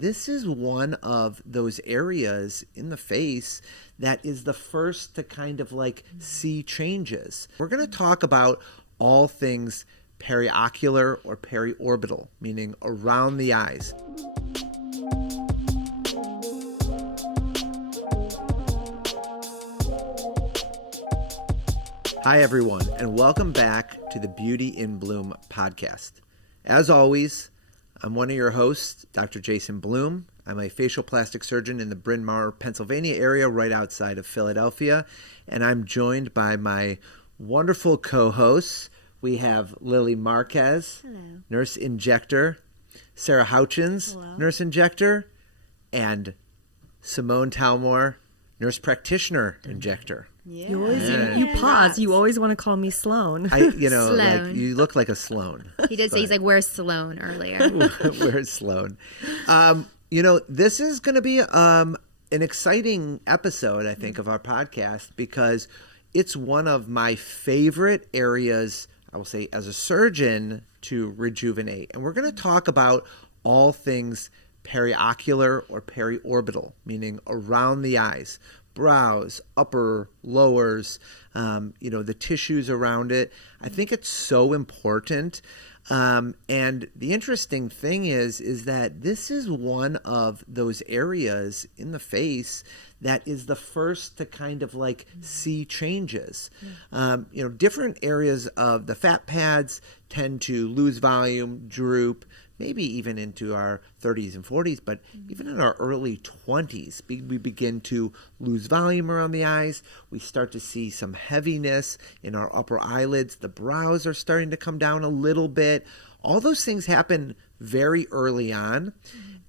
This is one of those areas in the face that is the first to kind of like see changes. We're going to talk about all things periocular or periorbital, meaning around the eyes. Hi, everyone, and welcome back to the Beauty in Bloom podcast. As always, I'm one of your hosts, Dr. Jason Bloom. I'm a facial plastic surgeon in the Bryn Mawr, Pennsylvania area, right outside of Philadelphia. And I'm joined by my wonderful co-hosts. We have Lilly Marquez, Hello. nurse injector, Sarah Hawkins, Hello. nurse injector, and Simona Talma, nurse practitioner injector. Yeah. You always Yeah. you pause. You always want to call me Sloan. Like Sloan. you look like a Sloan. He did say, he's like, where's Stallone earlier? Where's Sloan? This is going to be an exciting episode, I think, of our podcast because it's one of my favorite areas, I will say, as a surgeon to rejuvenate. And we're going to talk about all things periocular or periorbital, meaning around the eyes. Brows, upper, lowers, the tissues around it. I think it's so important. And the interesting thing is that this is one of those areas in the face that is the first to kind of like see changes. Different areas of the fat pads tend to lose volume, droop, maybe even into our 30s and 40s, but even in our early 20s, we begin to lose volume around the eyes. We start to see some heaviness in our upper eyelids. The brows are starting to come down a little bit. All those things happen very early on.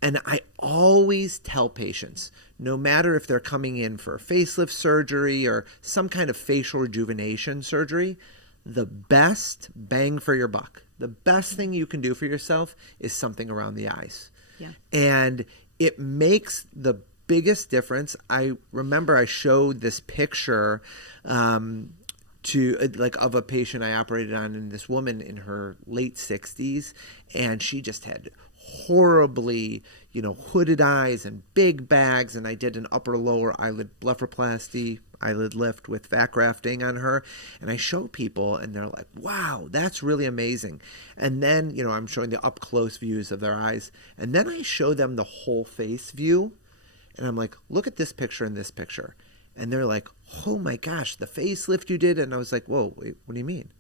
And I always tell patients, no matter if they're coming in for a facelift surgery or some kind of facial rejuvenation surgery, the best bang for your buck, the best thing you can do for yourself is something around the eyes. Yeah. And it makes the biggest difference. I remember I showed this picture of a patient I operated on, and this woman in her late 60s, and she just had horribly, hooded eyes and big bags, and I did an upper lower eyelid blepharoplasty, eyelid lift with FatGrafting on her, and I show people and they're like, wow, that's really amazing. And then, I'm showing the up close views of their eyes, and then I show them the whole face view, and I'm like, look at this picture and this picture. And they're like, oh my gosh, the facelift you did. And I was like, whoa, wait, what do you mean?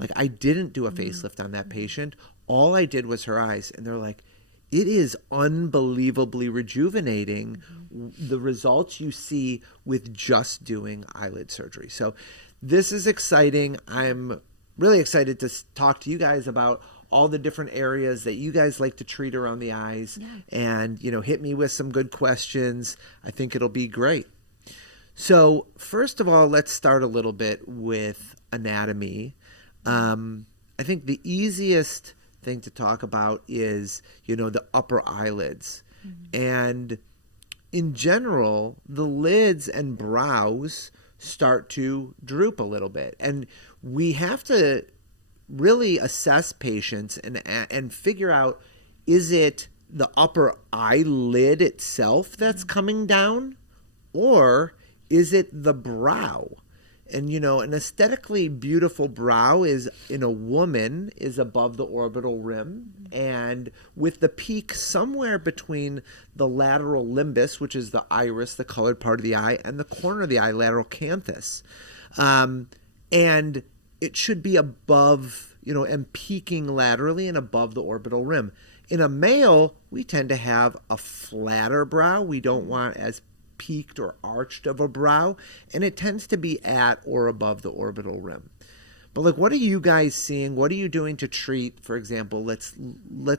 Like, I didn't do a facelift on that patient. All I did was her eyes. And they're like, it is unbelievably rejuvenating, the results you see with just doing eyelid surgery. So this is exciting. I'm really excited to talk to you guys about all the different areas that you guys like to treat around the eyes. Yeah. And, hit me with some good questions. I think it'll be great. So first of all, let's start a little bit with anatomy. I think the easiest thing to talk about is, the upper eyelids. And in general, the lids and brows start to droop a little bit. And we have to really assess patients and figure out, is it the upper eyelid itself that's coming down, or is it the brow? And, an aesthetically beautiful brow in a woman is above the orbital rim, and with the peak somewhere between the lateral limbus, which is the iris, the colored part of the eye, and the corner of the eye, lateral canthus. And it should be above, and peaking laterally and above the orbital rim. In a male, we tend to have a flatter brow. We don't want as peaked or arched of a brow, and it tends to be at or above the orbital rim. But what are you guys seeing? What are you doing to treat, for example, let's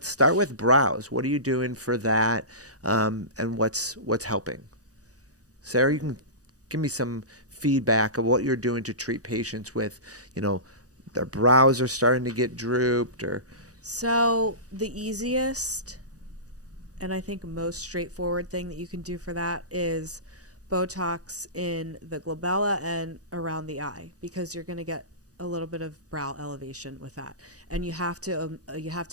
start with brows. What are you doing for that, and what's helping? Sarah, you can give me some feedback of what you're doing to treat patients with, their brows are starting to get drooped. Or So the easiest and I think most straightforward thing that you can do for that is Botox in the glabella and around the eye, because you're going to get a little bit of brow elevation with that, and you have to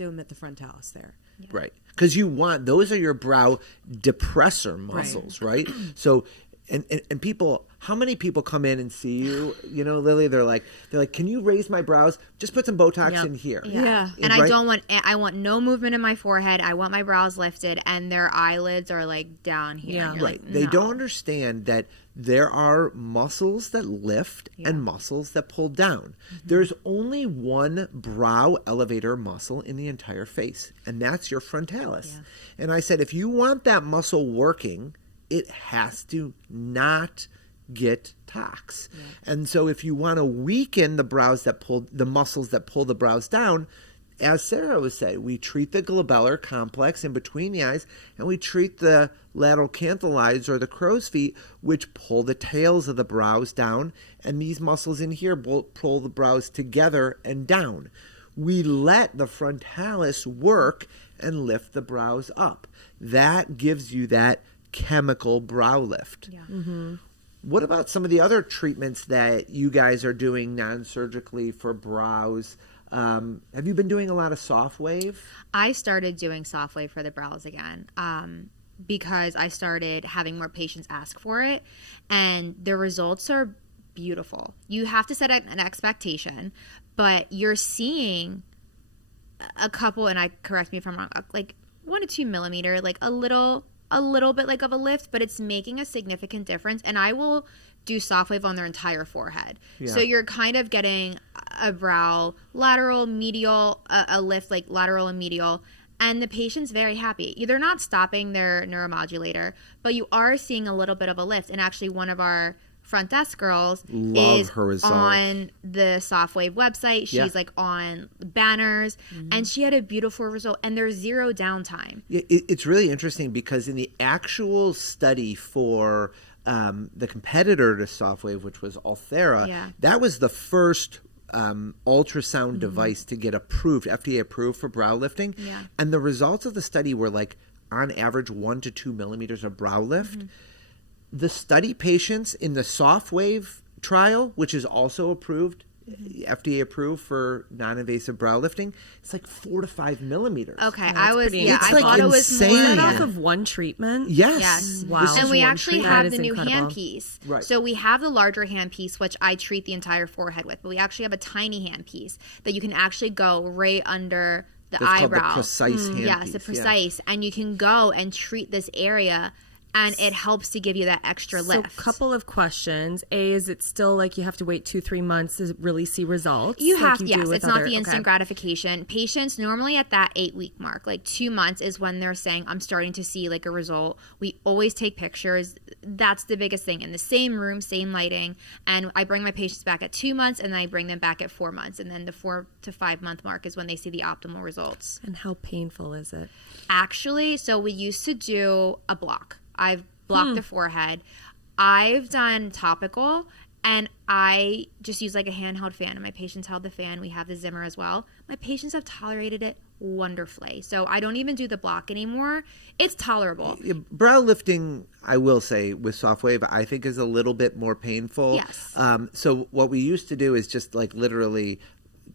omit the frontalis there. Yeah. Right. Because you want, those are your brow depressor muscles, right? So, and people, how many people come in and see you, you know, Lily, they're like, can you raise my brows? Just put some Botox in here. Yeah. And Right? I want no movement in my forehead. I want my brows lifted, and their eyelids are like down here. Yeah. And you're Right. like, They no. don't understand that there are muscles that lift and muscles that pull down. There's only one brow elevator muscle in the entire face, and that's your frontalis. Yeah. And I said, if you want that muscle working, it has to not get tox. And so if you want to weaken the brows that pull, the muscles that pull the brows down, as Sarah was saying, we treat the glabellar complex in between the eyes, and we treat the lateral canthalides or the crow's feet, which pull the tails of the brows down, and these muscles in here pull the brows together and down. We let the frontalis work and lift the brows up. That gives you that chemical brow lift. Yeah. What about some of the other treatments that you guys are doing non-surgically for brows? Have you been doing a lot of Softwave? I started doing Softwave for the brows again because I started having more patients ask for it, and the results are beautiful. You have to set an expectation, but you're seeing a couple, and I correct me if I'm wrong, like 1 to 2 millimeter, like a little bit like of a lift, but it's making a significant difference. And I will do Softwave on their entire forehead. Yeah. So you're kind of getting a brow lateral, medial, a lift like lateral and medial, and the patient's very happy. They're not stopping their neuromodulator, but you are seeing a little bit of a lift. And actually one of our front desk girls is her result. on the Softwave website. She's like on banners, and she had a beautiful result, and there's zero downtime. It's really interesting because in the actual study for the competitor to Softwave, which was Ultherapy, that was the first ultrasound device to get approved, FDA approved for brow lifting. Yeah. And the results of the study were like on average 1 to 2 millimeters of brow lift. The study patients in the Softwave trial, which is also approved, FDA approved for non-invasive brow lifting, it's like 4 to 5 millimeters. Okay, that's I was pretty I It's like thought it was insane. more Is than that that. off of one treatment? Yes. Yes. Wow. This And is we one actually treatment. have That the is new incredible. handpiece. Right. So we have the larger handpiece, which I treat the entire forehead with, but we actually have a tiny handpiece that you can actually go right under the That's called eyebrow. the precise handpiece. Yes, the precise. And you can go and treat this area, and it helps to give you that extra lift. So, couple of questions. A, is it still like you have to wait 2-3 months to really see results? You like have, do yes, with it's not other- the instant okay. gratification. Patients normally at that 8-week mark, like 2 months is when they're saying, I'm starting to see like a result. We always take pictures. That's the biggest thing. In the same room, same lighting. And I bring my patients back at 2 months, and then I bring them back at 4 months. And then the 4 to 5 month mark is when they see the optimal results. And how painful is it? Actually, so we used to do a block. I've blocked the forehead. I've done topical, and I just use like a handheld fan, and my patients held the fan. We have the Zimmer as well. My patients have tolerated it wonderfully. So I don't even do the block anymore. It's tolerable. Brow lifting, I will say, with Softwave, I think is a little bit more painful. Yes. So what we used to do is just like literally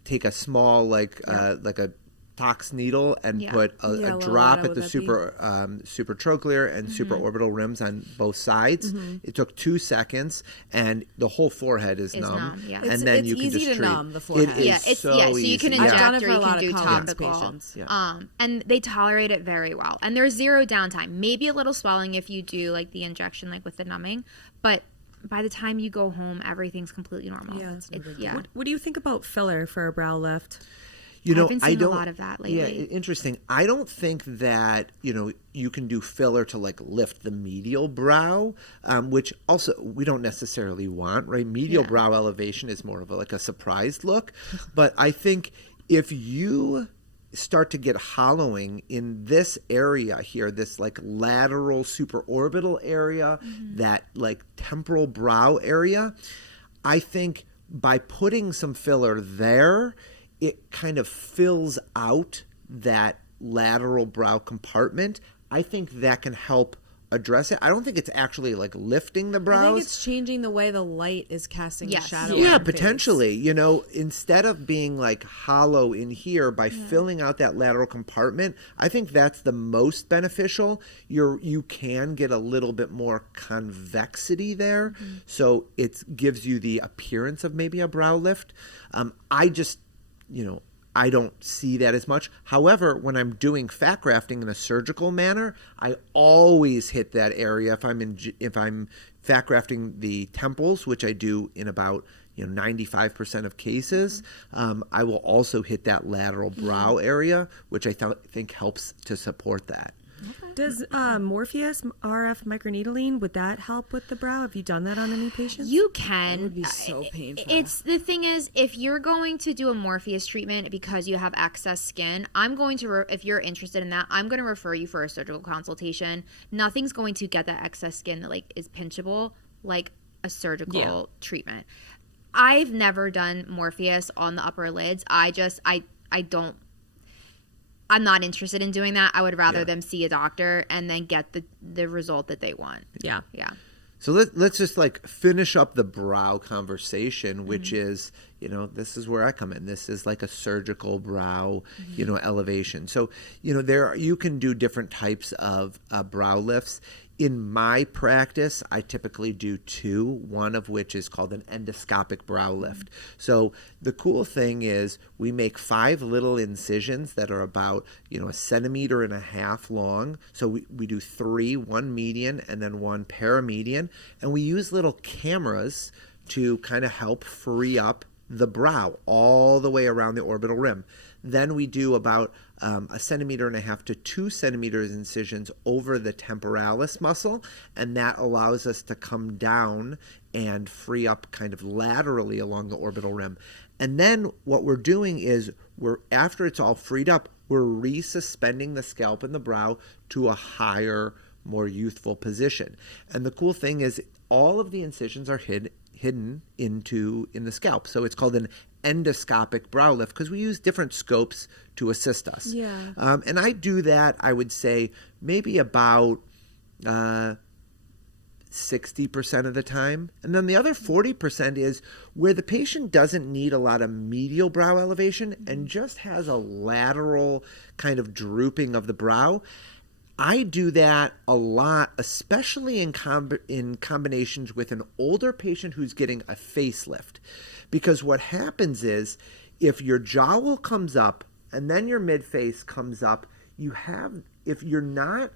take a small like a tox needle and put a Yeah, drop what at the would that be? supratrochlear and supraorbital rims on both sides. It took 2 seconds, and the whole forehead is It's numb. numb, yeah. And then It's you can easy just to treat. numb the forehead. It is Yeah, it's so so you can easy. inject I've done it or for a you lot can of do Collins topical. patients. And they tolerate it very well. And there's zero downtime. Maybe a little swelling if you do like the injection, like with the numbing, but by the time you go home, everything's completely normal. Yeah, it's no big deal. What do you think about filler for a brow lift? You know, I've been I seeing a don't, lot of that lately. Yeah, interesting. I don't think that, you know, you can do filler to like lift the medial brow, which also we don't necessarily want, right? Medial brow elevation is more of like a surprised look. But I think if you start to get hollowing in this area here, this like lateral supraorbital area, that like temporal brow area, I think by putting some filler there, it kind of fills out that lateral brow compartment. I think that can help address it. I don't think it's actually like lifting the I brows. think it's changing the way the light is casting Yes. a shadow. Yeah, on your potentially. You know, instead of being like hollow in here by filling out that lateral compartment, I think that's the most beneficial. You can get a little bit more convexity there, so it gives you the appearance of maybe a brow lift. I just, you know, I don't see that as much. However, when I'm doing fat grafting in a surgical manner, I always hit that area. If I'm fat grafting the temples, which I do in about 95% of cases, I will also hit that lateral brow area, which I think helps to support that. Does Morpheus RF microneedling, would that help with the brow? Have you done that on any patients? You can. It would be so painful. It's the thing is, if you're going to do a Morpheus treatment because you have excess skin, I'm going to, if you're interested in that, I'm going to refer you for a surgical consultation. Nothing's going to get that excess skin that like is pinchable like a surgical treatment. I've never done Morpheus on the upper lids. I don't. I'm not interested in doing that. I would rather them see a doctor and then get the result that they want. Yeah. Yeah. So let's just like finish up the brow conversation, which is, this is where I come in. This is like a surgical brow, elevation. So, you can do different types of brow lifts. In my practice, I typically do two, one of which is called an endoscopic brow lift. So the cool thing is we make 5 little incisions that are about, 1.5 centimeters long. So we do 3, 1 median and then 1 perimedian. And we use little cameras to kind of help free up the brow all the way around the orbital rim. Then we do about 1.5 centimeters to 2 centimeters incisions over the temporalis muscle, and that allows us to come down and free up kind of laterally along the orbital rim. And then what we're doing is after it's all freed up, we're resuspending the scalp and the brow to a higher, more youthful position. And the cool thing is all of the incisions are hidden in the scalp. So it's called an endoscopic brow lift because we use different scopes to assist us. Yeah. And I do that, I would say, maybe about 60% of the time. And then the other 40% is where the patient doesn't need a lot of medial brow elevation and just has a lateral kind of drooping of the brow. I do that a lot, especially in combinations with an older patient who's getting a facelift. Because what happens is if your jowl comes up and then your mid-face comes up, if you're not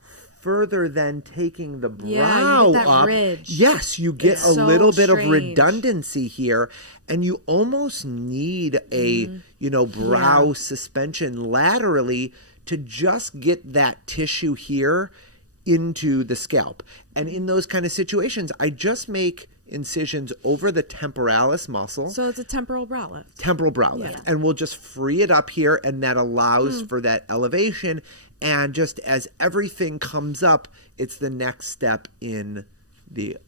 further than taking the brow you get that up, ridge. yes, you get It's a so little bit of strange. redundancy here, and you almost need a brow suspension laterally to just get that tissue here into the scalp. And in those kind of situations, I just make incisions over the temporalis muscle. So it's a temporal brow lift. Temporal brow lift. And we'll just free it up here, and that allows for that elevation. And just as everything comes up, it's the next step in the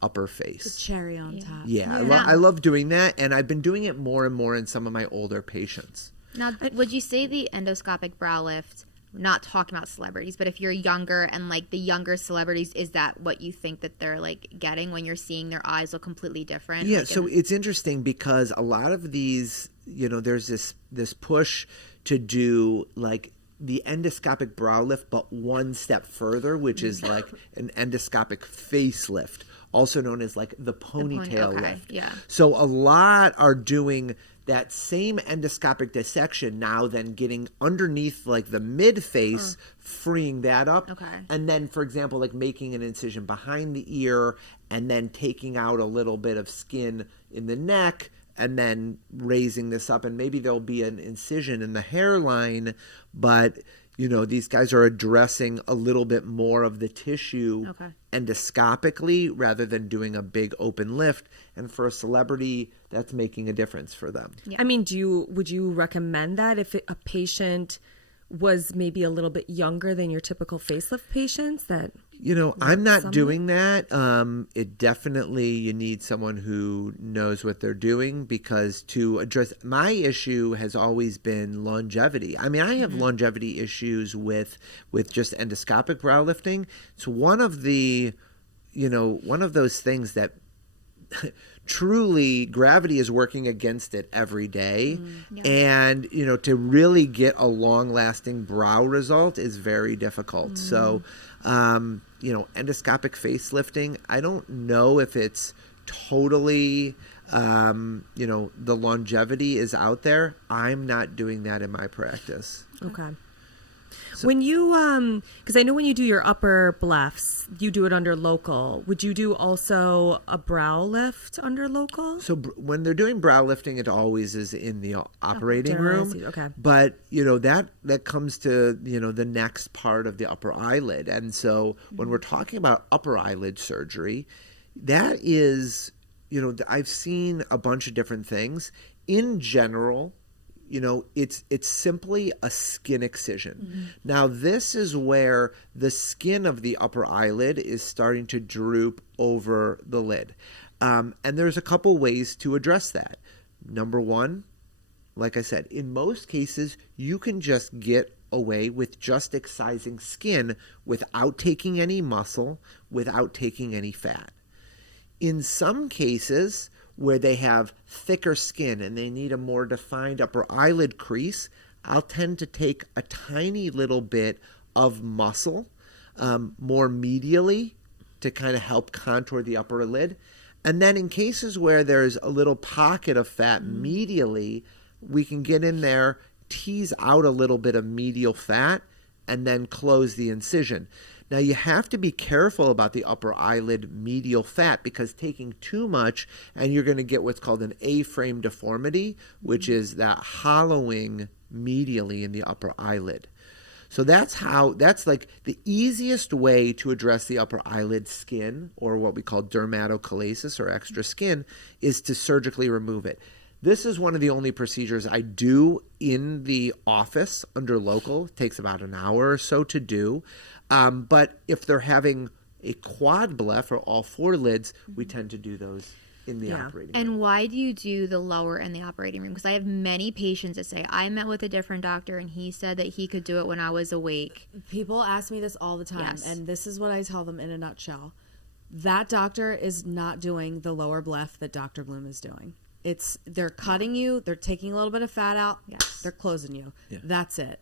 upper face. The cherry on top. Yeah. I love doing that, and I've been doing it more and more in some of my older patients. Now, would you say the endoscopic brow lift, not talking about celebrities, but if you're younger and like the younger celebrities, is that what you think that they're like getting when you're seeing their eyes look completely different? Yeah, like so it's interesting because a lot of these, there's this push to do like the endoscopic brow lift, but one step further, which is like an endoscopic facelift, also known as like the ponytail lift. Yeah. So a lot are doing that same endoscopic dissection now, then getting underneath like the mid face, freeing that up. Okay. And then, for example, like making an incision behind the ear and then taking out a little bit of skin in the neck and then raising this up. And maybe there'll be an incision in the hairline, but these guys are addressing a little bit more of the tissue endoscopically rather than doing a big open lift. And for a celebrity, that's making a difference for them. Yeah. I mean, would you recommend that if a patient was maybe a little bit younger than your typical facelift patients? I'm not doing that. It definitely, you need someone who knows what they're doing, because to address my issue has always been longevity. I mean, I have longevity issues with just endoscopic brow lifting. It's one of the, one of those things that truly gravity is working against it every day. And to really get a long lasting brow result is very difficult. So endoscopic facelifting, I don't know if it's totally the longevity is out there. I'm not doing that in my practice. Okay. So, when you, because I know when you do your upper blephs, you do it under local. Would you do also a brow lift under local? So when they're doing brow lifting, it always is in the operating room. Okay. But, that comes to, the next part of the upper eyelid. And so when we're talking about upper eyelid surgery, that is, I've seen a bunch of different things. In general, it's simply a skin excision. Now, this is where the skin of the upper eyelid is starting to droop over the lid. And there's a couple ways to address that. Number one, like I said, in most cases, you can just get away with just excising skin without taking any muscle, without taking any fat. In some cases, where they have thicker skin and they need a more defined upper eyelid crease, I'll tend to take a tiny little bit of muscle more medially to kind of help contour the upper lid. And then in cases where there's a little pocket of fat medially, we can get in there, tease out a little bit of medial fat, and then close the incision. Now, you have to be careful about the upper eyelid medial fat, because taking too much and you're going to get what's called an A-frame deformity, which is that hollowing medially in the upper eyelid. So that's like the easiest way to address the upper eyelid skin, or what we call dermatochalasis or extra skin, is to surgically remove it. This is one of the only procedures I do in the office under local. It takes about an hour or so to do. But if they're having a quad bleph or all four lids, we tend to do those in the operating room. And why do you do the lower in the operating room? Because I have many patients that say, I met with a different doctor and he said that he could do it when I was awake. People ask me this all the time, and this is what I tell them in a nutshell. That doctor is not doing the lower bleph that Dr. Bloom is doing. They're cutting you, they're taking a little bit of fat out, they're closing you. Yeah. That's it.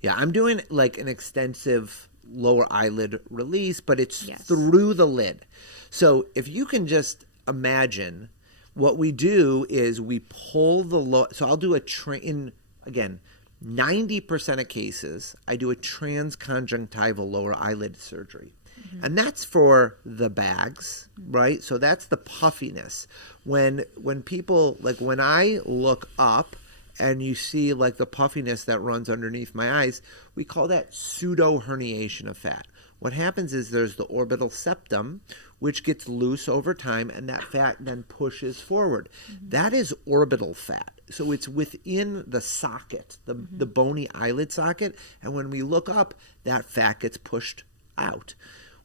Yeah, I'm doing like an extensive lower eyelid release, but it's through the lid. So if you can just imagine, what we do is we pull the so I'll do again, 90% of cases, I do a transconjunctival lower eyelid surgery. And that's for the bags, right? So that's the puffiness. When people, like when I look up and you see like the puffiness that runs underneath my eyes, we call that pseudo herniation of fat. What happens is there's the orbital septum, which gets loose over time, and that fat then pushes forward. That is orbital fat. So it's within the socket, the bony eyelid socket, and when we look up, that fat gets pushed out.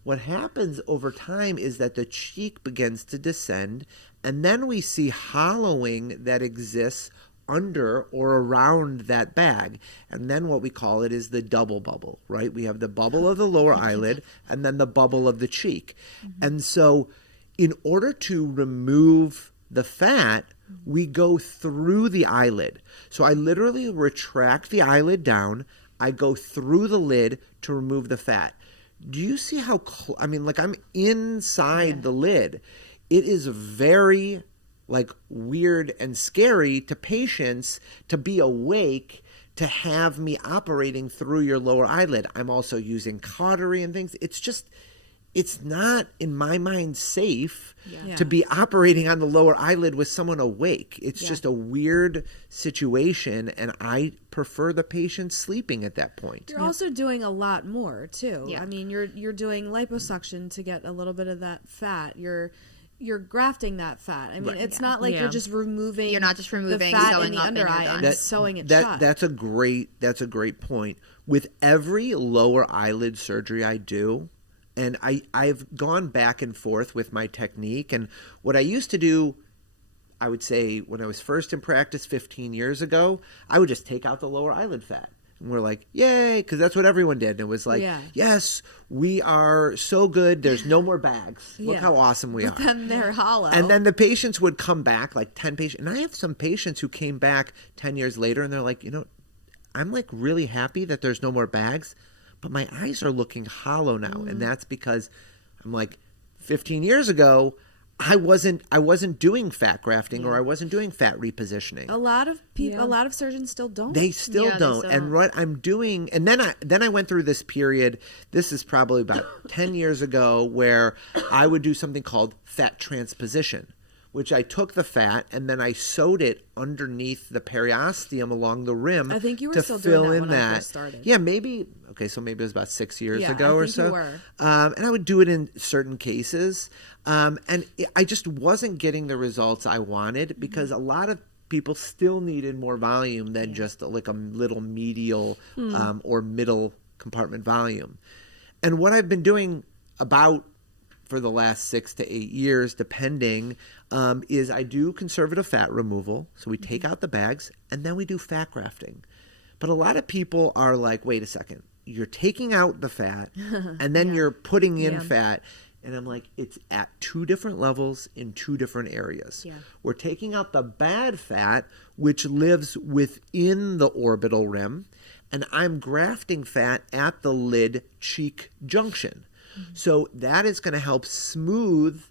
What happens over time is that the cheek begins to descend, and then we see hollowing that exists under or around that bag. And then what we call it is the double bubble, right? We have the bubble of the lower eyelid and then the bubble of the cheek. And so in order to remove the fat, we go through the eyelid. So I literally retract the eyelid down. I go through the lid to remove the fat. Do you see how, I'm inside the lid. It is very, weird and scary to patients to be awake to have me operating through your lower eyelid. I'm also using cautery and things. It's not, in my mind, safe to be operating on the lower eyelid with someone awake. It's just a weird situation, and I prefer the patient sleeping at that point. You're also doing a lot more, too. Yeah. I mean, you're doing liposuction to get a little bit of that fat. You're grafting that fat. I mean, it's not like you're just removing. You're not just removing, the fat sewing in the up, under eye and sewing it shut. That's a great point. With every lower eyelid surgery I do, And I've gone back and forth with my technique. And what I used to do, I would say when I was first in practice 15 years ago, I would just take out the lower eyelid fat. And we're like, yay, because that's what everyone did. And it was like, yes, we are so good. There's no more bags. Look how awesome we are. But then they're hollow. And then the patients would come back, like 10 patients. And I have some patients who came back 10 years later, and they're like, I'm like really happy that there's no more bags, but my eyes are looking hollow now. And that's because I'm like, 15 years ago, I wasn't doing fat grafting or I wasn't doing fat repositioning. A lot of people, a lot of surgeons still don't. They still don't. And what I'm doing, and then I went through this period. This is probably about 10 years ago, where I would do something called fat transposition, which I took the fat and then I sewed it underneath the periosteum along the rim. I think you were to still fill doing that in when I first started. Yeah, maybe. Okay, so maybe it was about 6 years ago or so. You were. And I would do it in certain cases. I just wasn't getting the results I wanted because a lot of people still needed more volume than just like a little medial or middle compartment volume. And what I've been doing for the last 6 to 8 years, depending, is I do conservative fat removal. So we take out the bags and then we do fat grafting. But a lot of people are like, wait a second, you're taking out the fat and then you're putting in fat. And I'm like, it's at 2 different levels in 2 different areas. Yeah. We're taking out the bad fat, which lives within the orbital rim, and I'm grafting fat at the lid cheek junction. So that is going to help smooth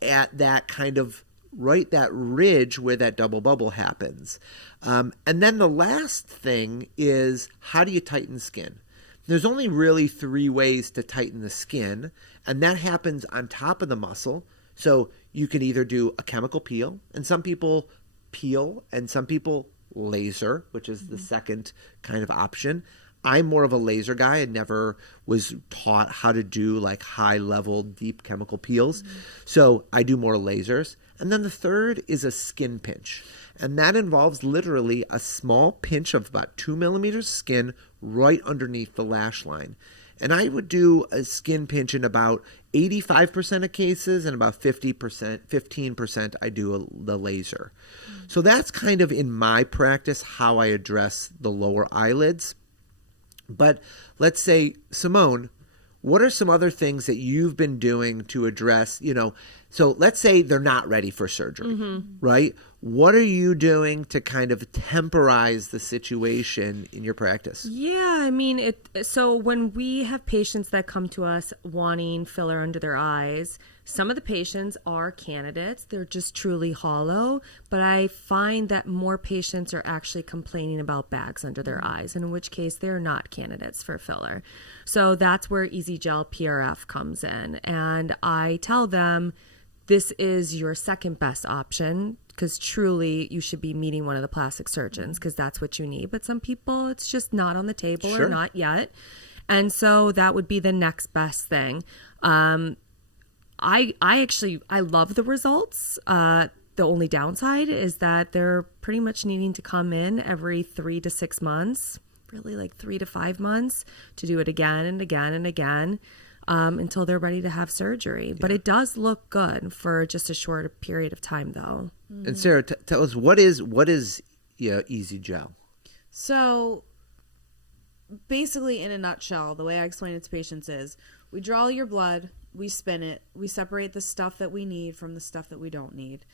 at that kind of that ridge where that double bubble happens. And then the last thing is, how do you tighten skin? There's only really 3 ways to tighten the skin, and that happens on top of the muscle. So you can either do a chemical peel, and some people peel, and some people laser, which is the second kind of option. I'm more of a laser guy. I never was taught how to do like high-level, deep chemical peels. So I do more lasers. And then the third is a skin pinch. And that involves literally a small pinch of about 2 millimeters skin right underneath the lash line. And I would do a skin pinch in about 85% of cases, and about 15% I do the laser. So that's kind of in my practice how I address the lower eyelids. But let's say, Simone, what are some other things that you've been doing to address, so let's say they're not ready for surgery, right? What are you doing to kind of temporize the situation in your practice? Yeah, I mean, so when we have patients that come to us wanting filler under their eyes, some of the patients are candidates. They're just truly hollow. But I find that more patients are actually complaining about bags under their eyes, in which case they're not candidates for filler. So that's where Gel PRF comes in. And I tell them, this is your second best option, because truly you should be meeting one of the plastic surgeons, because that's what you need. But some people, it's just not on the table or not yet. And so that would be the next best thing. I love the results. The only downside is that they're pretty much needing to come in every 3 to 6 months, really like 3 to 5 months, to do it again and again and again. Until they're ready to have surgery. Yeah. But it does look good for just a short period of time, though. And Sarah, tell us, what is Easy Gel? So basically, in a nutshell, the way I explain it to patients is, we draw your blood, we spin it, we separate the stuff that we need from the stuff that we don't need,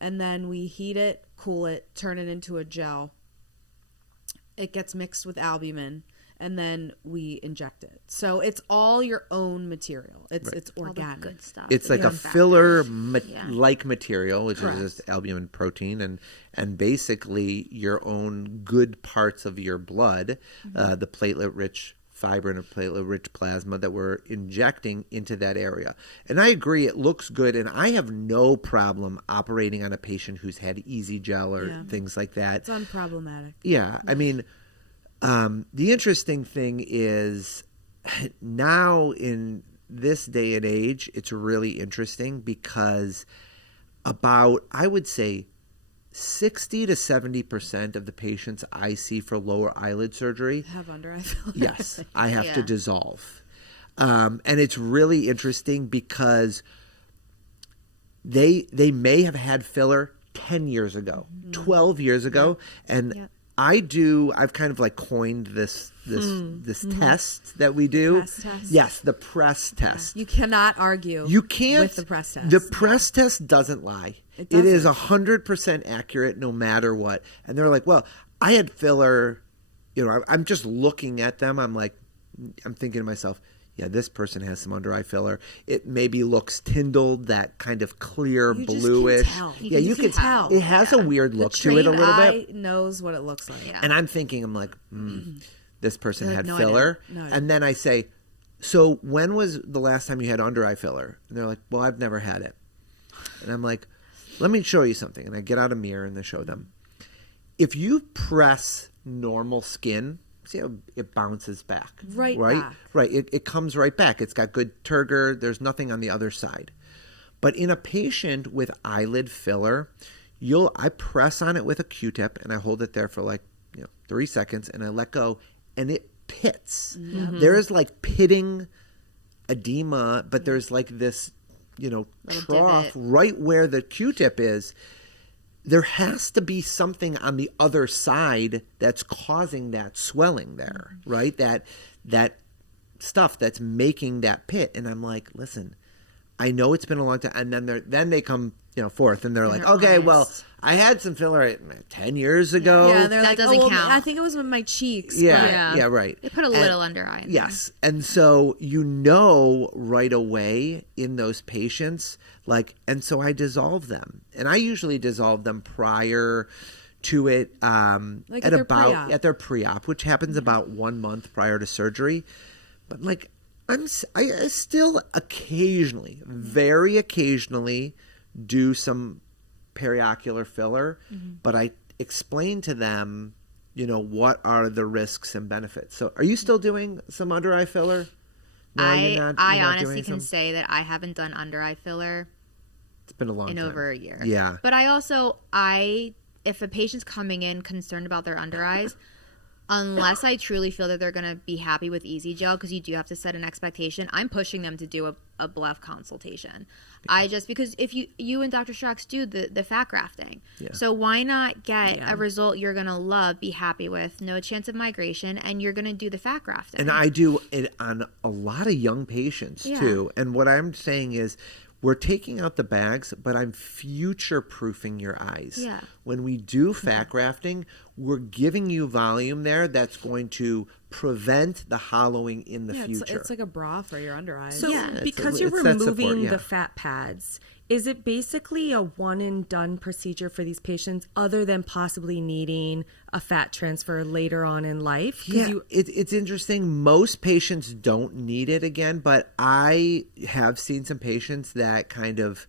and then we heat it, cool it, turn it into a gel. It gets mixed with albumin, and then we inject it. So it's all your own material. It's organic. All the good stuff. It's like a filler-like material, which is just albumin protein, and basically your own good parts of your blood, the platelet-rich fibrin or platelet-rich plasma that we're injecting into that area. And I agree, it looks good, and I have no problem operating on a patient who's had Easy Gel or things like that. It's unproblematic. Yeah, I mean... the interesting thing is, now in this day and age, it's really interesting because I would say 60 to 70% of the patients I see for lower eyelid surgery have UnderEyeFiller. Yes, I have to dissolve. And it's really interesting because they may have had filler 10 years ago, 12 years ago. And I've kind of like coined this test that we do. Press test? Yes, the press test. You cannot argue with the press test. The press test doesn't lie. It is 100% accurate no matter what. And they're like, well, I had filler, I'm just looking at them. I'm thinking to myself, yeah, this person has some under eye filler. It maybe looks tindled, that kind of clear bluish. You can tell. It has a weird look to it a little bit. Knows what it looks like. And I'm thinking, this person had filler. No idea. And then I say, so when was the last time you had under eye filler? And they're like, well, I've never had it. And I'm like, let me show you something. And I get out a mirror and I show them. If you press normal skin, see how it bounces back. Right. It comes right back. It's got good turgor. There's nothing on the other side. But in a patient with eyelid filler, I press on it with a Q-tip and I hold it there for 3 seconds and I let go and it pits. Mm-hmm. There is like pitting edema, but there's like this, trough right where the Q-tip is. There has to be something on the other side that's causing that swelling there, right? That stuff that's making that pit. And I'm like, listen, I know it's been a long time. And then they come, forth and they're like, okay, well, I had some filler 10 years ago. Yeah, they're that like, doesn't count. I think it was with my cheeks. Yeah, right. They put a little under eye. Yes. And so right away in those patients, and so I dissolve them. And I usually dissolve them prior to it at their pre-op, which happens about 1 month prior to surgery. But I still occasionally, very occasionally, do some periocular filler, but I explain to them, what are the risks and benefits. So are you still doing some under eye filler? No, I honestly can say that I haven't done under eye filler. It's been a long time. Over a year. Yeah. But if a patient's coming in concerned about their under eyes, unless I truly feel that they're going to be happy with Easy Gel, because you do have to set an expectation, I'm pushing them to do a Bleph consultation. Because if you and Dr. Strax do the fat grafting, so why not get a result you're going to love, be happy with, no chance of migration, and you're going to do the fat grafting. And I do it on a lot of young patients too. And what I'm saying is, we're taking out the bags, but I'm future-proofing your eyes. Yeah. When we do fat grafting, we're giving you volume there that's going to prevent the hollowing in the future. It's like a bra for your under eyes. So because you're removing the fat pads, is it basically a one-and-done procedure for these patients other than possibly needing a fat transfer later on in life? It's interesting. Most patients don't need it again, but I have seen some patients that kind of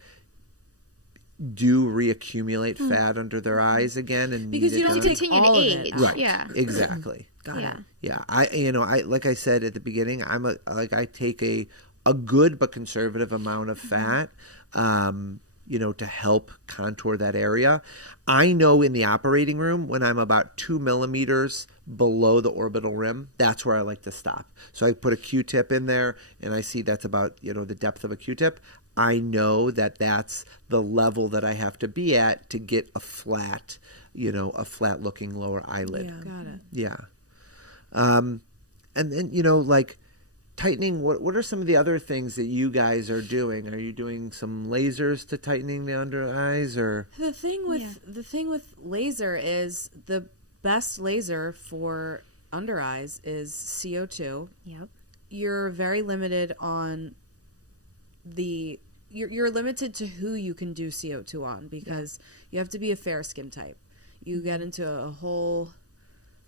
do reaccumulate fat under their eyes again, and because you don't continue to age, right? Yeah, exactly. Got it. Yeah, I like I said at the beginning, I take a good but conservative amount of fat. To help contour that area. I know in the operating room when I'm about 2 millimeters below the orbital rim, that's where I like to stop. So I put a Q-tip in there and I see that's about, the depth of a Q-tip. I know that that's the level that I have to be at to get a flat looking lower eyelid. Yeah, got it. Yeah. And then, tightening, what are some of the other things that you guys are doing? Are you doing some lasers to tightening the under eyes, or the thing with laser is the best laser for under eyes is CO2. Yep. You're very limited on you're limited to who you can do CO2 on, because you have to be a fair skin type. You get into a whole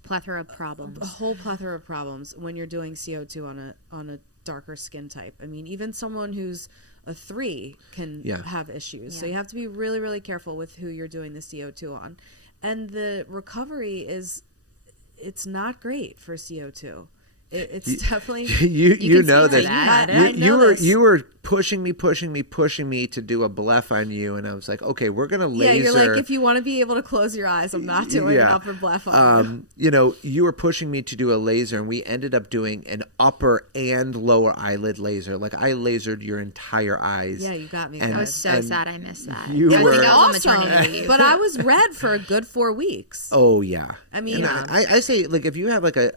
plethora of problems. A whole plethora of problems when you're doing CO2 on a darker skin type. I mean, even someone who's a 3 can have issues. Yeah. So you have to be really, really careful with who you're doing the CO2 on. And the recovery it's not great for CO2. It's definitely you know that you were pushing me to do a bleph on you, and I was like, okay, we're gonna laser. Yeah, you're like, if you want to be able to close your eyes, I'm not doing an upper bleph on you. You were pushing me to do a laser, and we ended up doing an upper and lower eyelid laser. Like, I lasered your entire eyes. Yeah, you got me. I was so sad I missed that. You I were think I was on awesome, maternity leave. but I was red for a good 4 weeks. Oh yeah. I mean, I say, like, if you have like a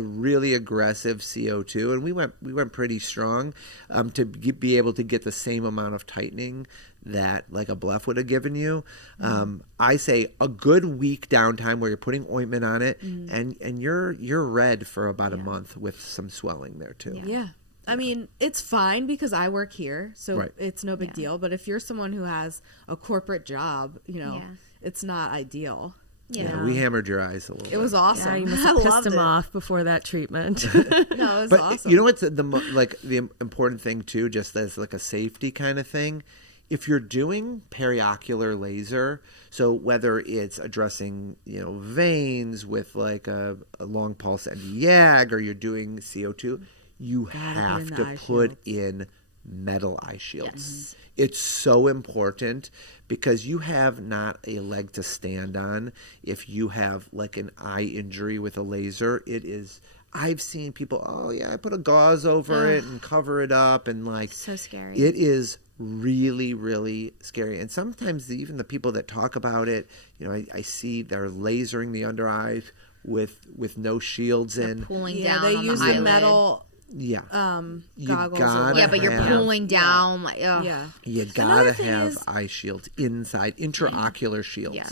really aggressive CO2, and we went pretty strong, to be able to get the same amount of tightening that like a bleph would have given you. I say a good week downtime where you're putting ointment on it, and you're red for about a month with some swelling there too. Yeah. I mean, it's fine because I work here, so Right. it's no big deal. But if you're someone who has a corporate job, it's not ideal. Yeah, we hammered your eyes a little bit. It was awesome. Yeah, you must I have loved pissed him it. off before that treatment. No, it was But awesome. you know what's the important thing too, just as like a safety kind of thing? If you're doing periocular laser, so whether it's addressing, veins with like a long pulse anti-YAG, or you're doing CO2, you have to put in metal eye shields. It's so important because you have not a leg to stand on if you have like an eye injury with a laser. I've seen people, I put a gauze over it and cover it up, and like, so scary. It is really, really scary. And sometimes even the people that talk about it, I see they're lasering the under eye with no shields in. Pulling down they on use the the eyelid. metal You goggles. gotta Yeah, but you're have- pulling down. Like, ugh. Yeah. You Another gotta thing have is- eye shields inside, intraocular shields. Yeah.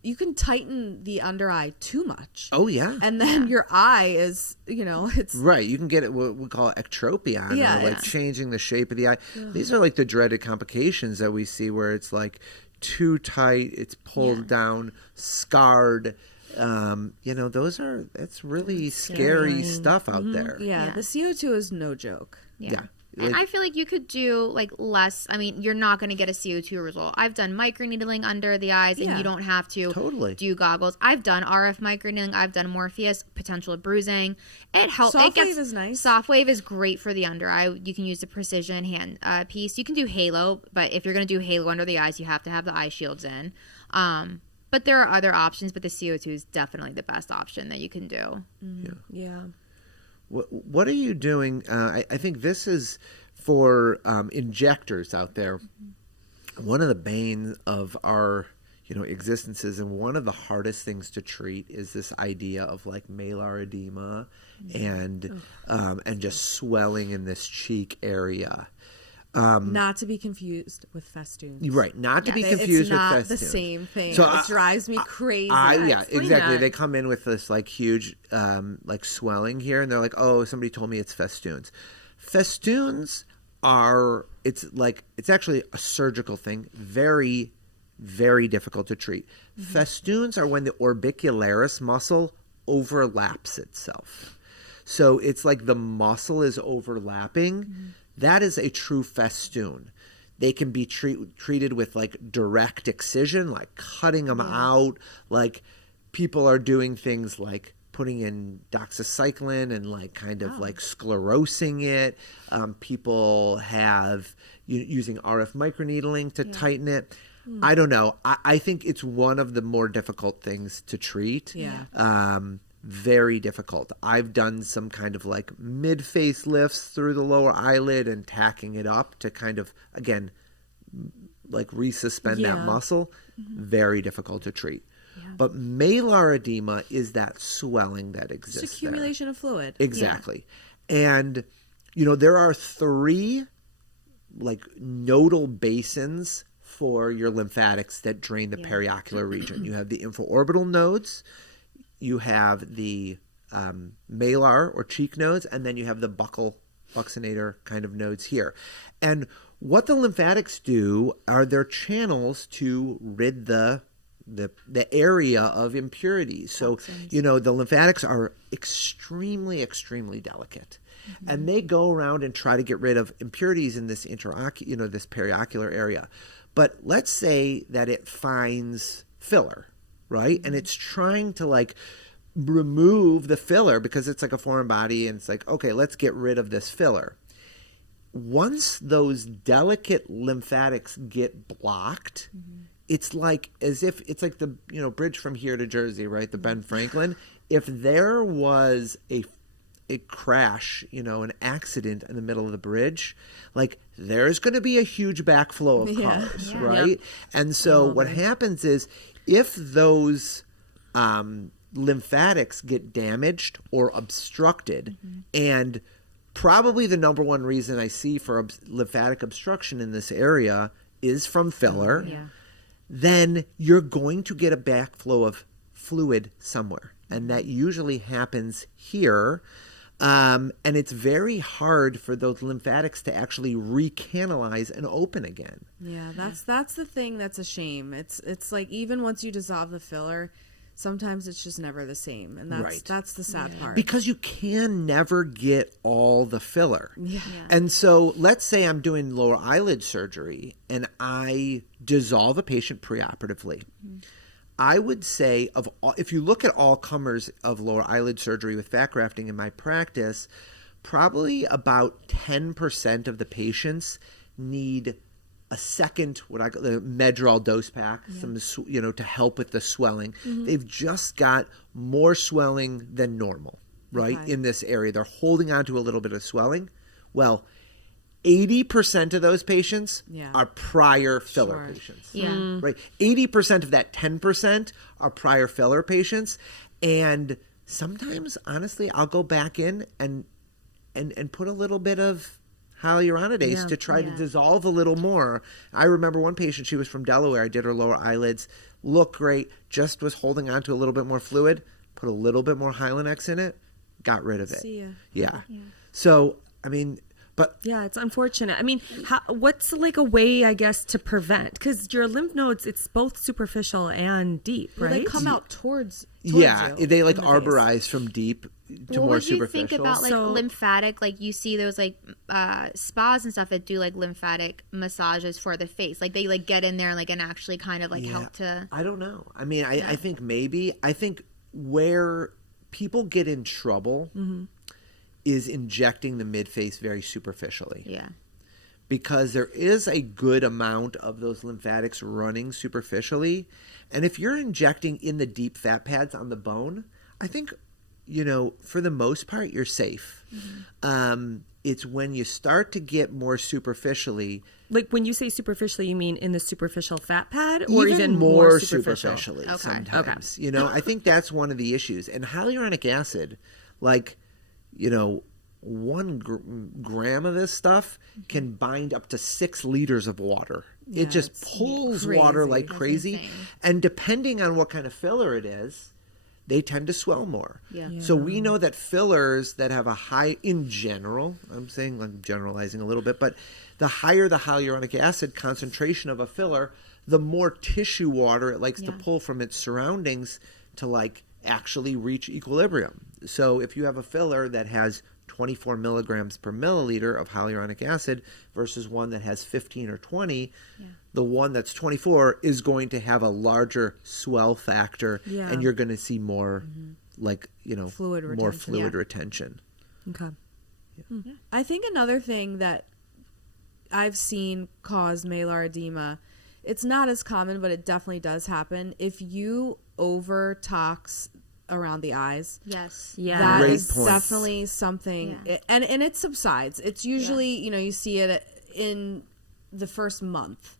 You can tighten the under eye too much. Oh yeah. And then your eye is, it's Right, you can get it what we call ectropion, Yeah, or like yeah. changing the shape of the eye. These are like the dreaded complications that we see, where it's like too tight, it's pulled down, scarred. That's really scary stuff out there. Yeah, the CO2 is no joke. Yeah. And I feel like you could do like less. I mean, you're not going to get a CO2 result. I've done microneedling under the eyes, and you don't have to do goggles. I've done RF microneedling. I've done Morpheus, potential bruising. It helps. Softwave is nice. Softwave is great for the under eye. You can use the precision hand piece. You can do halo, but if you're going to do halo under the eyes, you have to have the eye shields in. But there are other options, but the CO2 is definitely the best option that you can do. Yeah. What are you doing? I think this is for injectors out there. One of the bane of our existences, and one of the hardest things to treat, is this idea of like malar edema and just swelling in this cheek area. Not to be confused with festoons. Right, not to be confused with festoons. It's not the same thing. So it drives me crazy. Exactly. that. They come in with this like huge like swelling here, and they're like, "Oh, somebody told me it's festoons." Festoons it's actually a surgical thing. Very, very difficult to treat. Festoons are when the orbicularis muscle overlaps itself. So it's like the muscle is overlapping. That is a true festoon. They can be treated with like direct excision, like cutting them out. Like people are doing things like putting in doxycycline and like kind of like sclerosing it. People have using RF microneedling to tighten it. I don't know. I think it's one of the more difficult things to treat. Yeah. Very difficult. I've done some kind of like mid-face lifts through the lower eyelid and tacking it up to kind of, again, like resuspend that muscle. Very difficult to treat. But malar edema is that swelling that exists. It's accumulation of fluid. Exactly. And, there are 3 like nodal basins for your lymphatics that drain the periocular region. You have the infraorbital nodes, you have the malar or cheek nodes, and then you have the buccinator kind of nodes here. And what the lymphatics do are they're channels to rid the area of impurities. So, the lymphatics are extremely, extremely delicate. And they go around and try to get rid of impurities in this this periocular area. But let's say that it finds filler, right? And it's trying to like remove the filler because it's like a foreign body, and it's like, okay, let's get rid of this filler. once those delicate lymphatics get blocked, it's like as if it's like the bridge from here to Jersey, right? The Ben Franklin. If there was a crash, an accident in the middle of the bridge, like there's going to be a huge backflow of cars, right? Yep. And so what happens is if those lymphatics get damaged or obstructed, and probably the number one reason I see for lymphatic obstruction in this area is from filler, then you're going to get a backflow of fluid somewhere. And that usually happens here. And it's very hard for those lymphatics to actually recanalize and open again. Yeah, that's the thing that's a shame. It's like even once you dissolve the filler, sometimes it's just never the same. And that's the sad part. Because you can never get all the filler. Yeah. And so let's say I'm doing lower eyelid surgery and I dissolve a patient preoperatively. I would say if you look at all comers of lower eyelid surgery with fat grafting in my practice, probably about 10% of the patients need a second, the Medrol dose pack, to help with the swelling. They've just got more swelling than normal, right? In this area. They're holding on to a little bit of swelling. Well, 80% of those patients are prior filler patients. Yeah. Right? 80% of that 10% are prior filler patients. And sometimes, honestly, I'll go back in and put a little bit of hyaluronidase to try to dissolve a little more. I remember one patient, she was from Delaware. I did her lower eyelids. Looked great. Just was holding on to a little bit more fluid. Put a little bit more Hylenex in it. Got rid of it. See ya. Yeah. So, I mean... But yeah, it's unfortunate. I mean, what's like a way, I guess, to prevent? Because your lymph nodes, it's both superficial and deep, right? They come out towards you. They like arborize from deep to more superficial. What do you think about like lymphatic? Like you see those like spas and stuff that do like lymphatic massages for the face. Like they like get in there and actually kind of like help to. I don't know. I mean, I think maybe. I think where people get in trouble. Is injecting the midface very superficially. Yeah. Because there is a good amount of those lymphatics running superficially. And if you're injecting in the deep fat pads on the bone, I think, for the most part, you're safe. It's when you start to get more superficially. Like when you say superficially, you mean in the superficial fat pad or even more superficially sometimes. Okay. I think that's one of the issues. And hyaluronic acid, like... 1 gram of this stuff can bind up to 6 liters of water. Yeah, it just pulls water like crazy. And depending on what kind of filler it is, they tend to swell more. Yeah. So we know that fillers that have a high, in general, I'm generalizing a little bit, but the higher the hyaluronic acid concentration of a filler, the more tissue water it likes to pull from its surroundings to actually reach equilibrium. So if you have a filler that has 24 milligrams per milliliter of hyaluronic acid versus one that has 15 or 20, the one that's 24 is going to have a larger swell factor, and you're going to see more fluid retention. Okay. Yeah. I think another thing that I've seen cause malar edema, it's not as common, but it definitely does happen. If you over-tox around the eyes. Yes. Yeah. That Great is point. Definitely something. Yeah. And it subsides. It's usually, you see it in the first month.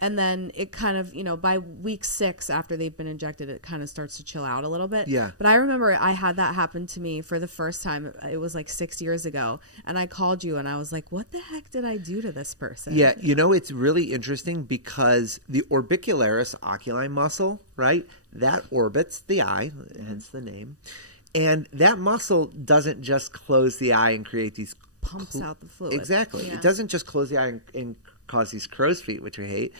And then it kind of, by week 6 after they've been injected, it kind of starts to chill out a little bit. Yeah. But I remember I had that happen to me for the first time. It was 6 years ago. And I called you and I was like, what the heck did I do to this person? Yeah. It's really interesting because the orbicularis oculi muscle, right? That orbits the eye, hence the name. And that muscle doesn't just close the eye and create these... Pumps out the fluid. Exactly. Yeah. It doesn't just close the eye and cause these crow's feet, which we hate.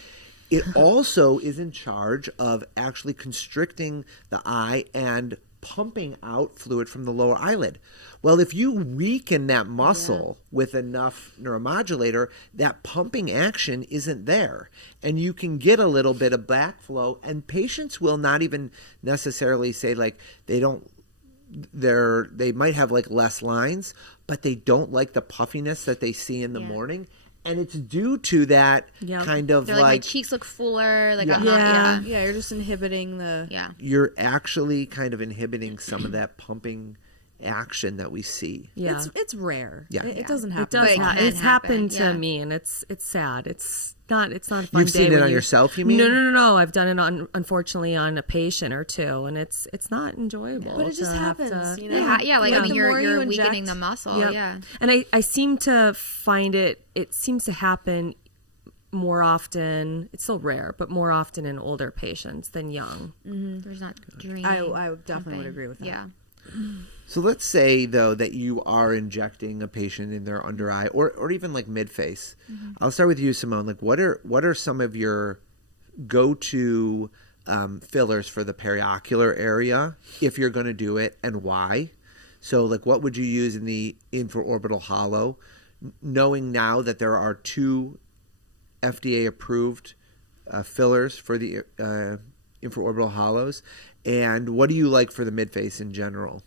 It also is in charge of actually constricting the eye and pumping out fluid from the lower eyelid. Well, if you weaken that muscle with enough neuromodulator, that pumping action isn't there. And you can get a little bit of backflow, and patients will not even necessarily say they don't they might have like less lines, but they don't like the puffiness that they see in the morning. And it's due to that kind of They're like my cheeks look fuller. Like yeah, you're just inhibiting the You're actually kind of inhibiting some of that pumping action that we see. Yeah, it's rare. Yeah, it doesn't happen. It does. It's happened to me, and it's sad. It's not a fun You've day seen it on yourself, you mean? No. I've done it unfortunately on a patient or two, and it's not enjoyable. But it just happens, you know. Like I mean, you're weakening the muscle. Yep. Yeah, and I seem to find it seems to happen more often. It's still rare, but more often in older patients than young. There's not draining. I definitely would agree with that. Yeah. So let's say, though, that you are injecting a patient in their under eye or even like mid-face. I'll start with you, Simone. Like, what are some of your go-to fillers for the periocular area if you're going to do it, and why? So, like, what would you use in the infraorbital hollow, knowing now that there are 2 FDA-approved fillers for the infraorbital hollows? And what do you like for the mid-face in general?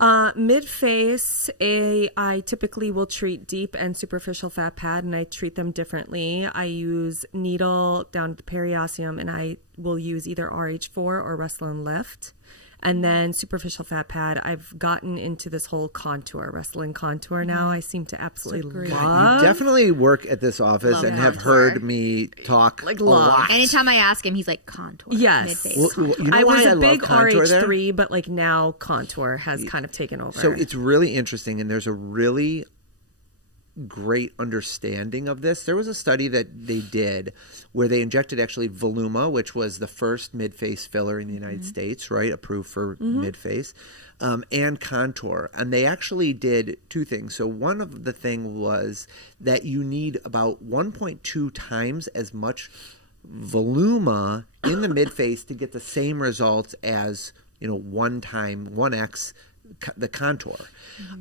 Mid-face, I typically will treat deep and superficial fat pad, and I treat them differently. I use needle down to the periosteum, and I will use either RH4 or Restylane Lift. And then superficial fat pad, I've gotten into this whole contour, Restylane contour now. I seem to absolutely love. You definitely work at this office and have heard me talk like a lot. Anytime I ask him, he's like, contour. Yes. Mid-face. Well, you know I was why a love big contour RH3, there? but like now contour has kind of taken over. So it's really interesting, and there's a really great understanding of this. There was a study that they did where they injected actually Voluma, which was the first mid-face filler in the United States, right? Approved for mid-face, and Contour. And they actually did 2 things. So one of the thing was that you need about 1.2 times as much Voluma in the mid-face to get the same results as, 1x the Contour.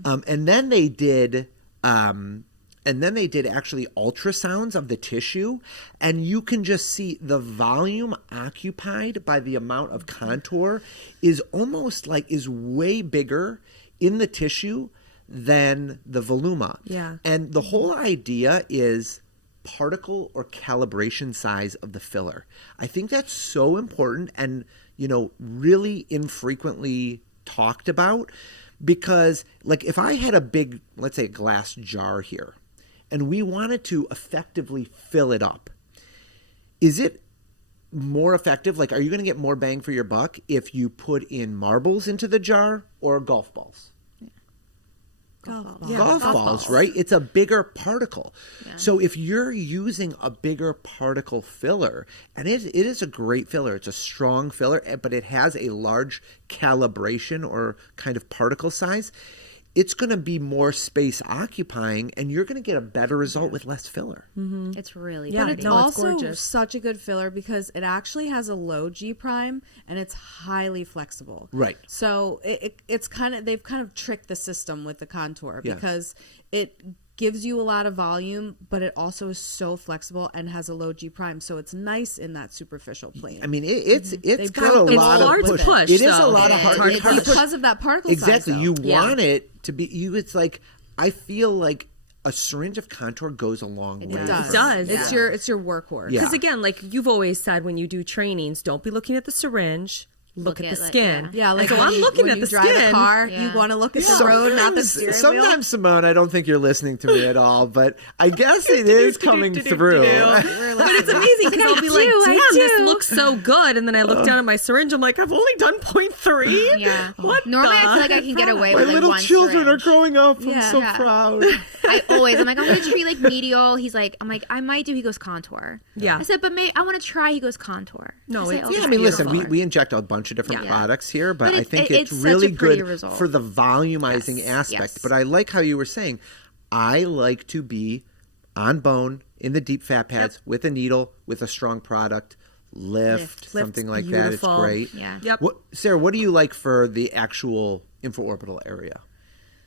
And then they did actually ultrasounds of the tissue, and you can just see the volume occupied by the amount of contour is way bigger in the tissue than the Voluma. Yeah. And the whole idea is particle or calibration size of the filler. I think that's so important and, really infrequently talked about. Because, like, if I had a big, let's say, a glass jar here, and we wanted to effectively fill it up, is it more effective? Like, are you going to get more bang for your buck if you put in marbles into the jar or golf balls? Golf balls, right? It's a bigger particle. Yeah. So if you're using a bigger particle filler, and it is a great filler, it's a strong filler, but it has a large calibration or kind of particle size, it's going to be more space occupying, and you're going to get a better result with less filler. It's really but pretty. it's also such a good filler because it actually has a low G prime and it's highly flexible. Right. So it's they've kind of tricked the system with the contour because it gives you a lot of volume, but it also is so flexible and has a low G prime, so it's nice in that superficial plane. I mean, it's got a lot of push. It is a lot of hard because of that particle size. Exactly. You want it to be. It's like, I feel like a syringe of contour goes a long way. It does. It's your workhorse. Because again, like you've always said, when you do trainings, don't be looking at the syringe. Look at the skin. Like so I'm looking at the skin. When you drive a car, you want to look at the road, not the steering wheel. Sometimes, Simone, I don't think you're listening to me at all, but I guess it is coming through. But it's amazing because I'll be like, damn, this looks so good. And then I look down at my syringe. I'm like, I've only done 0.3. Yeah. Normally I feel like I can get away with my like little one children syringe. are growing up. I'm so proud. I'm like, I'm going to treat like medial. I'm like, I might do. He goes contour. Yeah. I said, but I want to try. He goes contour. No, it's I mean, listen, we inject a bunch of different products here, but I think it's really good for the volumizing aspect. Yes. But I like how you were saying, I like to be on bone in the deep fat pads with a needle, with a strong product, lift something like beautiful. that. It's great. Yeah. Yep. Sarah, what do you like for the actual infraorbital area?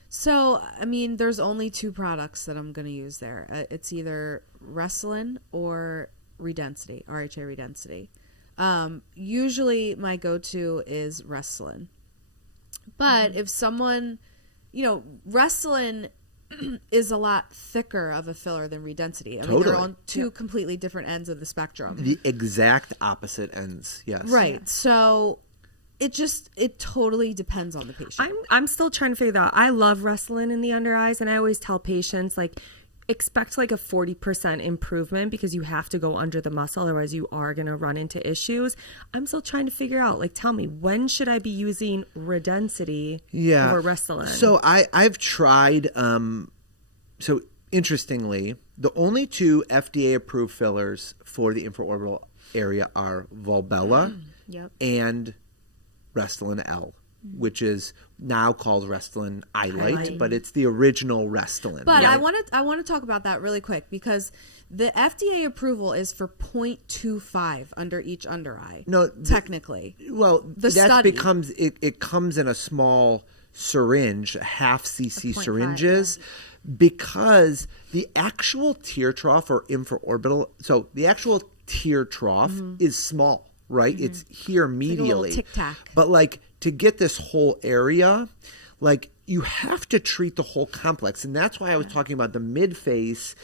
So, I mean, there's only 2 products that I'm going to use there. It's either Restylane or Redensity, RHA Redensity. Usually my go-to is Restylane But if someone, Restylane is a lot thicker of a filler than Redensity. I mean, they're on two completely different ends of the spectrum. The exact opposite ends, yes. Right. Yeah. So it totally depends on the patient. I'm still trying to figure that out. I love Restylane in the under eyes, and I always tell patients, like, expect like a 40% improvement because you have to go under the muscle, otherwise you are going to run into issues. I'm still trying to figure out, like, tell me, when should I be using Redensity over Restylane? So I've tried, so interestingly, the only two FDA approved fillers for the infraorbital area are Volbella and Restylane L, which is now called Restylane Eyelid, but it's the original Restylane. But I want to talk about that really quick because the FDA approval is for 0.25 under each under eye. No, technically. Well, it comes in a small syringe, half cc syringes, because the actual tear trough or infraorbital. So the actual tear trough is small. Right? It's here medially. Like tic-tac. But like to get this whole area, like you have to treat the whole complex. And that's why I was talking about the mid-face,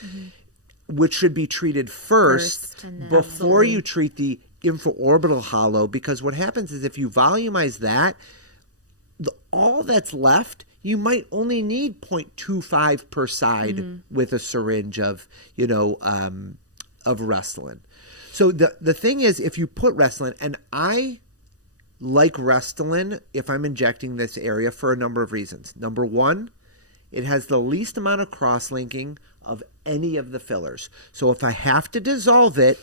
which should be treated first before you treat the infraorbital hollow. Because what happens is if you volumize that, all that's left, you might only need 0.25 per side with a syringe of, of Restylane. So the thing is, if you put Restylane, and I like Restylane if I'm injecting this area for a number of reasons. Number one, it has the least amount of cross-linking of any of the fillers. So if I have to dissolve it,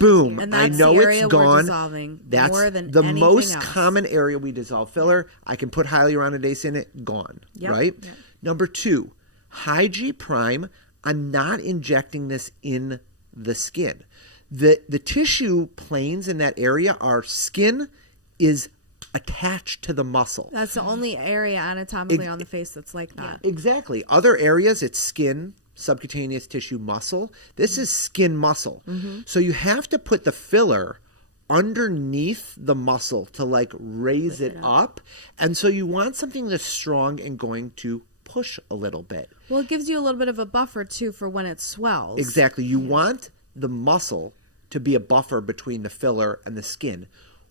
boom, and that's I know the area it's gone. We're dissolving that's more than the anything most else. Common area we dissolve filler. I can put hyaluronidase in it, gone, right? Yep. Number two, high G prime, I'm not injecting this in the skin. The tissue planes in that area, our skin is attached to the muscle. That's the only area anatomically on the face that's like that. Exactly. Other areas, it's skin, subcutaneous tissue, muscle. This is skin muscle. So you have to put the filler underneath the muscle to like raise it up. And so you want something that's strong and going to push a little bit. Well, it gives you a little bit of a buffer too for when it swells. Exactly. You want the muscle to be a buffer between the filler and the skin.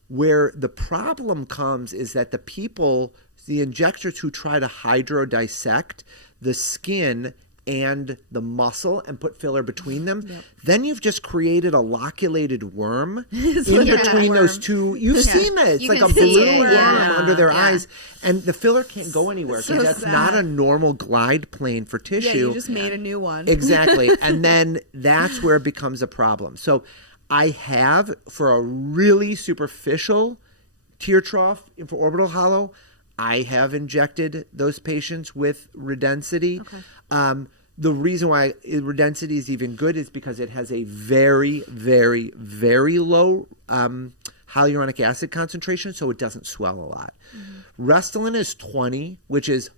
Where the problem comes is that the injectors who try to hydrodissect the skin and the muscle and put filler between them, then you've just created a loculated worm in between those two. You've seen that. It's like a blue worm under their eyes, and the filler can't go anywhere because that's not a normal glide plane for tissue. Yeah, you just made a new one. Exactly. And then that's where it becomes a problem. So I have, for a really superficial tear trough infraorbital hollow, I have injected those patients with Redensity. The reason why Redensity is even good is because it has a very, very, very low hyaluronic acid concentration, so it doesn't swell a lot. Restylane is 20, which is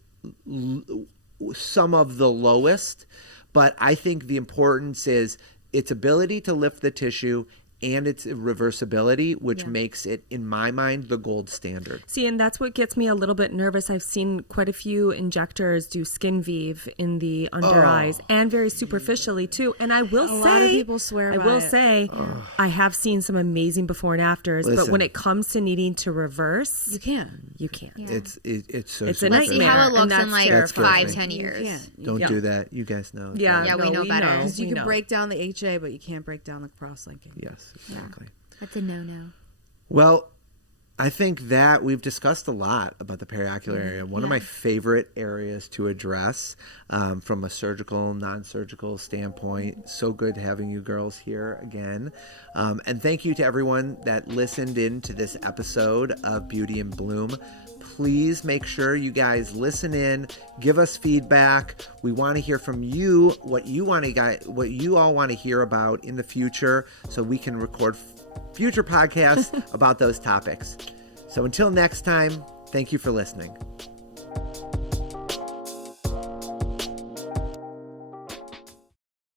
some of the lowest, but I think the importance is its ability to lift the tissue and its reversibility, which makes it, in my mind, the gold standard. See, and that's what gets me a little bit nervous. I've seen quite a few injectors do skin weave in the under eyes and very superficially too. And I will say, a lot of people swear by it. I have seen some amazing before and afters. Listen, but when it comes to needing to reverse, you can't. You can't. Yeah. It's so. It's a nightmare. See how it looks in like scary. 5-10 years. Don't do that. You guys know. Yeah, we know better. Because you can break down the HA, but you can't break down the cross-linking. Yes, exactly. That's a no-no. Well, I think that we've discussed a lot about the periocular area. One of my favorite areas to address from a surgical, non-surgical standpoint. So good having you girls here again. And thank you to everyone that listened in to this episode of Beauty in Bloom. Please make sure you guys listen in, give us feedback. We want to hear from you what you all want to hear about in the future, so we can record future podcasts about those topics. So until next time, thank you for listening.